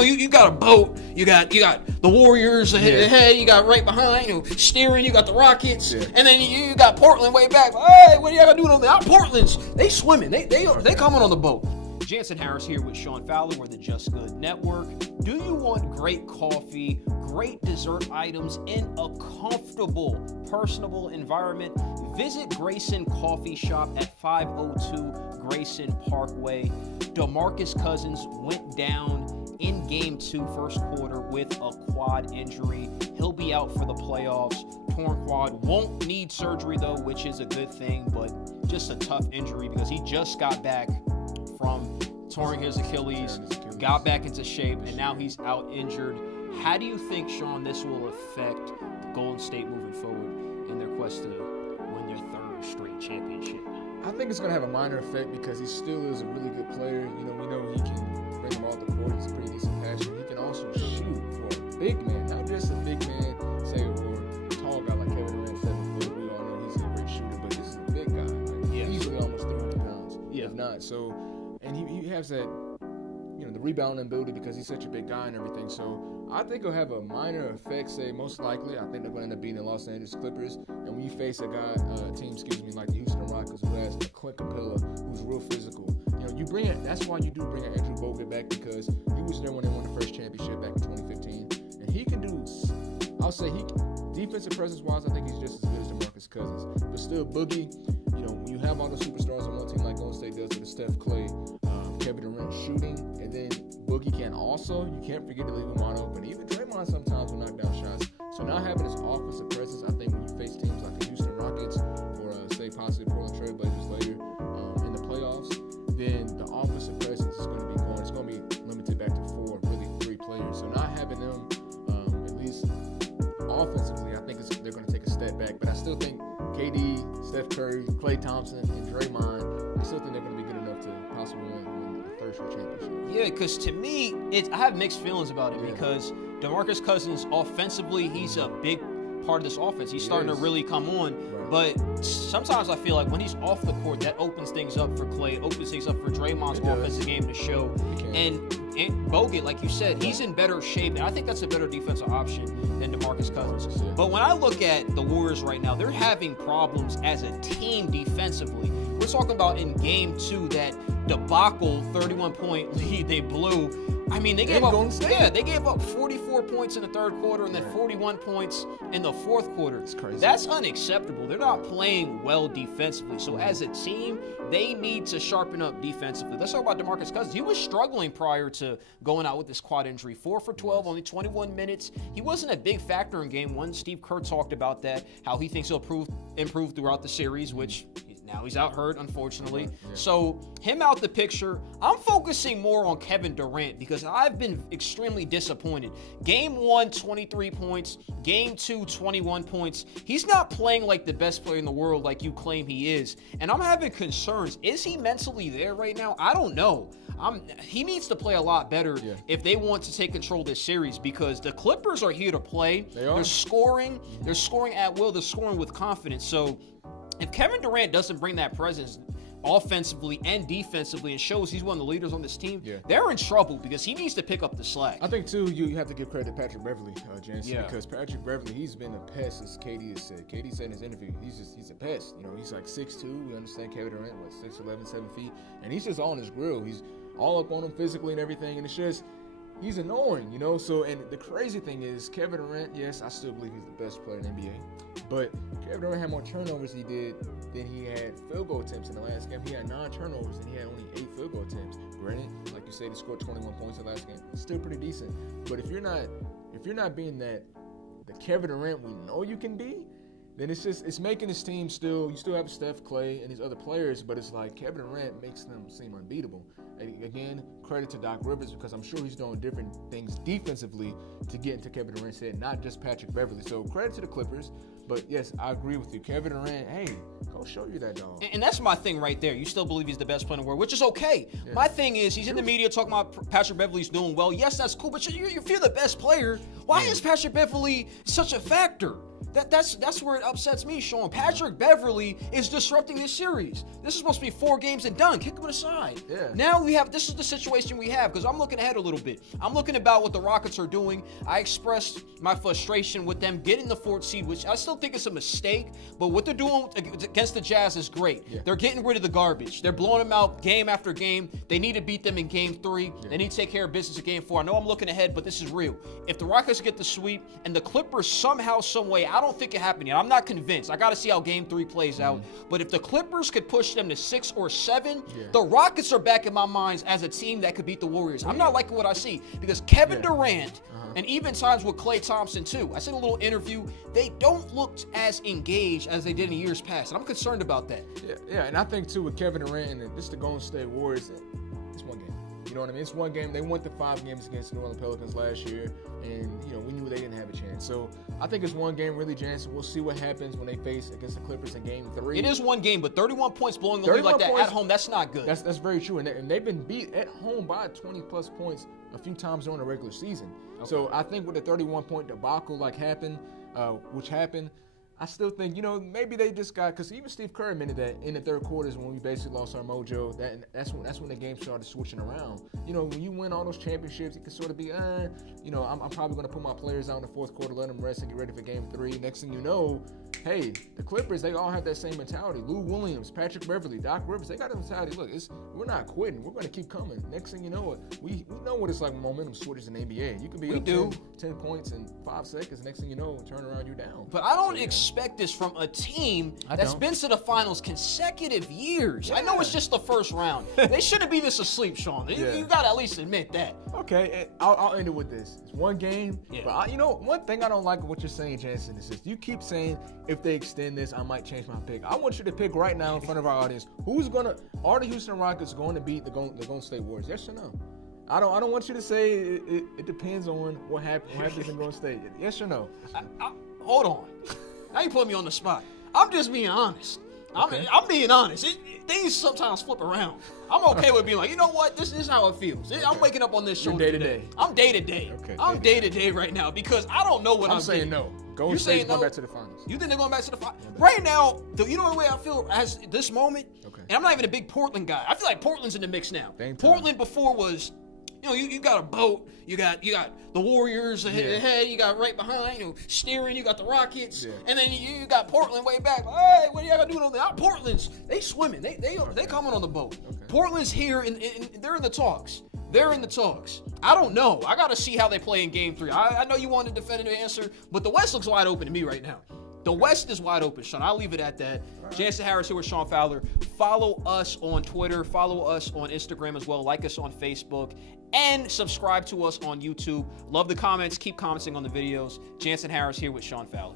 you got a boat, you got the Warriors ahead, you got right behind, steering, you got the Rockets, and then you got Portland way back. Hey, what y'all gonna do on the out Portland's? They swimming, they coming on the boat. Jansen Harris here with Sean Fowler. We're the Just Good Network. Do you want great coffee, great dessert items in a comfortable, personable environment? Visit Grayson Coffee Shop at 502 Grayson Parkway. DeMarcus Cousins went down in Game 2, first quarter, with a quad injury. He'll be out for the playoffs. Torn quad. Won't need surgery, though, which is a good thing, but just a tough injury because he just got back from touring his Achilles, got back into shape, and now he's out injured. How do you think, Sean, this will affect Golden State moving forward in their quest to win their third straight championship? I think it's going to have a minor effect because he still is a really good player. We know he can bring him off the court. He's a pretty decent passer. He can also shoot for a big man, not just a big man, say, or a tall guy like Kevin Durant, 7 foot. We all know he's a great shooter, but this is a big guy. Easily almost 300 pounds, if not. So, and he has that, the rebounding ability because he's such a big guy and everything. So I think it'll have a minor effect, most likely. I think they're going to end up beating the Los Angeles Clippers. And when you face a team, like the Houston Rockets, who has Clint Capella, who's real physical, you bring it. That's why you do bring Andrew Bogut back, because he was there when they won the first championship back in 2015. And he can do, I'll say, defensive presence-wise, I think he's just as good as DeMarcus Cousins. But still, Boogie, when you have all the superstars on one team like Golden State does with Steph, Klay, Kevin Durant shooting, and then Boogie you can't forget to leave him wide open. Even Draymond sometimes will knock down shots. So now having his offensive presence, I think when you face teams like the Houston Rockets or say possibly Portland Trail Blazers later in the playoffs, then the offensive presence is going to be gone. It's going to be limited back to 4, really 3 players. So not having them, at least offensively, I think they're going to take a step back. But I still think KD, Steph Curry, Klay Thompson, and Draymond, I still think they're going to be good enough to possibly win the third straight championship. Yeah, because to me, I have mixed feelings about it because DeMarcus Cousins, offensively, he's a big part of this offense. He's starting to really come on. Right. But sometimes I feel like when he's off the court, that opens things up for Klay, opens things up for Draymond's offensive game to show. And Bogut, like you said, he's in better shape, and I think that's a better defensive option than DeMarcus Cousins. But when I look at the Warriors right now, they're having problems as a team defensively. We're talking about in Game 2, that debacle 31-point lead they blew. I mean, they gave up 44 points in the third quarter and then 41 points in the fourth quarter. It's crazy. That's unacceptable. They're not playing well defensively. So as a team, they need to sharpen up defensively. Let's talk about DeMarcus Cousins. He was struggling prior to going out with this quad injury. 4 for 12, only 21 minutes. He wasn't a big factor in Game 1. Steve Kerr talked about that, how he thinks he'll improve throughout the series, which now he's out hurt, unfortunately. So him out the picture. I'm focusing more on Kevin Durant because I've been extremely disappointed. Game 1, 23 points. Game 2, 21 points. He's not playing like the best player in the world like you claim he is. And I'm having concerns. Is he mentally there right now? I don't know. He needs to play a lot better if they want to take control of this series, because the Clippers are here to play. They're scoring. They're scoring at will. They're scoring with confidence. So if Kevin Durant doesn't bring that presence offensively and defensively and shows he's one of the leaders on this team, they're in trouble because he needs to pick up the slack. I think, too, you have to give credit to Patrick Beverley, Jansen, because Patrick Beverley, he's been a pest, as KD has said. KD said in his interview, he's a pest. He's like 6'2". We understand Kevin Durant, 6'11", 7 feet. And he's just on his grill. He's all up on him physically and everything. And it's just, he's annoying, So, and the crazy thing is, Kevin Durant, yes, I still believe he's the best player in the NBA. But Kevin Durant had more turnovers than he had field goal attempts in the last game. He had 9 turnovers and he had only 8 field goal attempts. Granted, like you said, he scored 21 points in the last game. Still pretty decent. But if you're not being the Kevin Durant we know you can be, then it's making this team you still have Steph, Klay, and these other players, but it's like Kevin Durant makes them seem unbeatable. And again, credit to Doc Rivers, because I'm sure he's doing different things defensively to get into Kevin Durant's head, not just Patrick Beverley. So credit to the Clippers. But yes, I agree with you. Kevin Durant, hey, go show you that dog. And that's my thing right there. You still believe he's the best player in the world, which is okay. Yeah. My thing is, he's in the media talking about Patrick Beverley's doing well. Yes, that's cool, but if you're the best player, why is Patrick Beverley such a factor? That's where it upsets me, Sean. Patrick Beverley is disrupting this series. This is supposed to be 4 games and done. Kick him aside. Yeah. Now this is the situation we have, because I'm looking ahead a little bit. I'm looking about what the Rockets are doing. I expressed my frustration with them getting the 4th seed, which I still think is a mistake, but what they're doing against the Jazz is great. Yeah. They're getting rid of the garbage. They're blowing them out game after game. They need to beat them in game 3. Yeah. They need to take care of business in game 4. I know I'm looking ahead, but this is real. If the Rockets get the sweep and the Clippers somehow, some way, I don't think it happened yet. I'm not convinced. I got to see how game 3 plays out. But if the Clippers could push them to 6 or 7, the Rockets are back in my mind as a team that could beat the Warriors. I'm not liking what I see, because Kevin Durant, and even times with Klay Thompson too, I said in a little interview, they don't look as engaged as they did in years past. And I'm concerned about that. Yeah, and I think too with Kevin Durant and this the Golden State Warriors, it's one game. You know what I mean? It's one game. They won the 5 games against the New Orleans Pelicans last year, and we knew they didn't have a chance. So I think it's one game, really, Jansen. We'll see what happens when they face against the Clippers in game 3. It is one game, but 31 points blowing the lead like that at home, that's not good. That's very true. And they've been beat at home by 20-plus points a few times during the regular season. Okay. So I think with the 31-point debacle which happened, I still think, maybe they just got, because even Steve Kerr admitted that in the third quarter is when we basically lost our mojo. That's when the game started switching around. When you win all those championships, it can sort of be, I'm probably going to put my players out in the fourth quarter, let them rest and get ready for game 3. Next thing you know, hey, the Clippers, they all have that same mentality. Lou Williams, Patrick Beverley, Doc Rivers, they got that mentality. Look, we're not quitting. We're going to keep coming. Next thing you know, we know what it's like when momentum switches in the NBA. You can be up 10 points in 5 seconds. Next thing you know, turn around, you're down. But I don't expect this from a team that's been to the finals consecutive years. I know it's just the first round. They shouldn't be this asleep, Sean. You got to at least admit that. Okay, I'll end it with this. It's one game. Yeah. But one thing I don't like what you're saying, Jansen, is this. You keep saying, if they extend this, I might change my pick. I want you to pick right now in front of our audience, are the Houston Rockets going to beat the Golden State Warriors? Yes or no? I don't want you to say it depends on what happens in Golden State. Yes or no? Hold on. Now you put me on the spot. I'm just being honest. Okay. I'm being honest. Things sometimes flip around. I'm okay with being like, you know what? This is how it feels. Okay. I'm waking up on this show today. I'm day to day. I'm day to day right now because I don't know what I'm saying. No. Golden State's going back to the finals. You think they're going back to the finals? Right now, you know the way I feel as this moment? Okay. And I'm not even a big Portland guy. I feel like Portland's in the mix now. Portland before was, you got a boat. You got the Warriors ahead. You got right behind, steering. You got the Rockets, and then you got Portland way back. Hey, what are y'all gonna do? Portland's they swimming. They coming on the boat. Okay. Portland's here, and they're in the talks. They're in the talks. I don't know. I got to see how they play in Game 3. I know you want a definitive answer, but the West looks wide open to me right now. The West is wide open, Sean. I'll leave it at that. Right. Jansen Harris here with Sean Fowler. Follow us on Twitter. Follow us on Instagram as well. Like us on Facebook. And subscribe to us on YouTube. Love the comments. Keep commenting on the videos. Jansen Harris here with Sean Fowler.